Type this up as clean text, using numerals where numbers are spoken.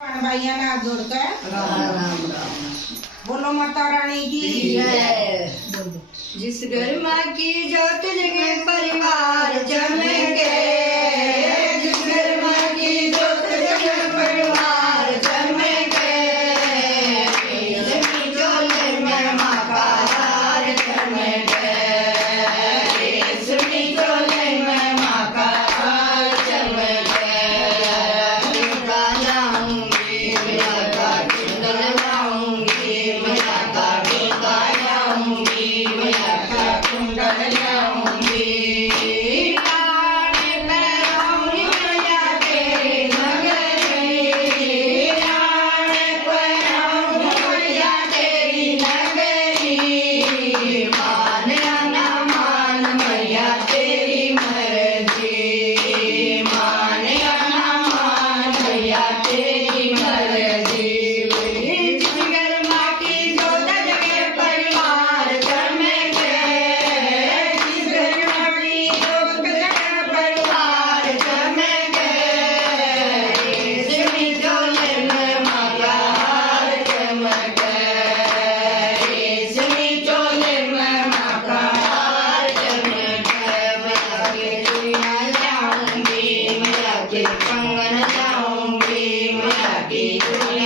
भाइया ने हाथ जोड़कर राम राम बोलो माता रानी की जय। जिस घर माँ की जोत जगे परिवार चमके, जिस घर माँ की जोत जगे परिवार चमके, इसकी चोले में माँ का हार चमके, इसकी चोले में माँ का हार चमके। टीका लाऊंगी मैया का कीर्तन लाऊंगी, मैया का टीका लाऊंगी, मैया का कुंडल लाऊंगी। रानी पैराऊंगी मैया तेरी नगरी, रानी पैराऊंगी मैया तेरी नगरी। मान या ना मान मैया तेरी मर्जी, मान या ना मान मैया तेरी मर्जी। जिस घर माँ की जोत जगे परिवार चमके, जिस घर माँ की जोत जगे परिवार चमके, इसकी चोले में माँ का हार चमके, इसकी चोले में माँ का हार चमके। मैया के चूड़ियाँ लाऊंगी, मैया के कंगन लाऊंगी, मैया की चूड़ियाँ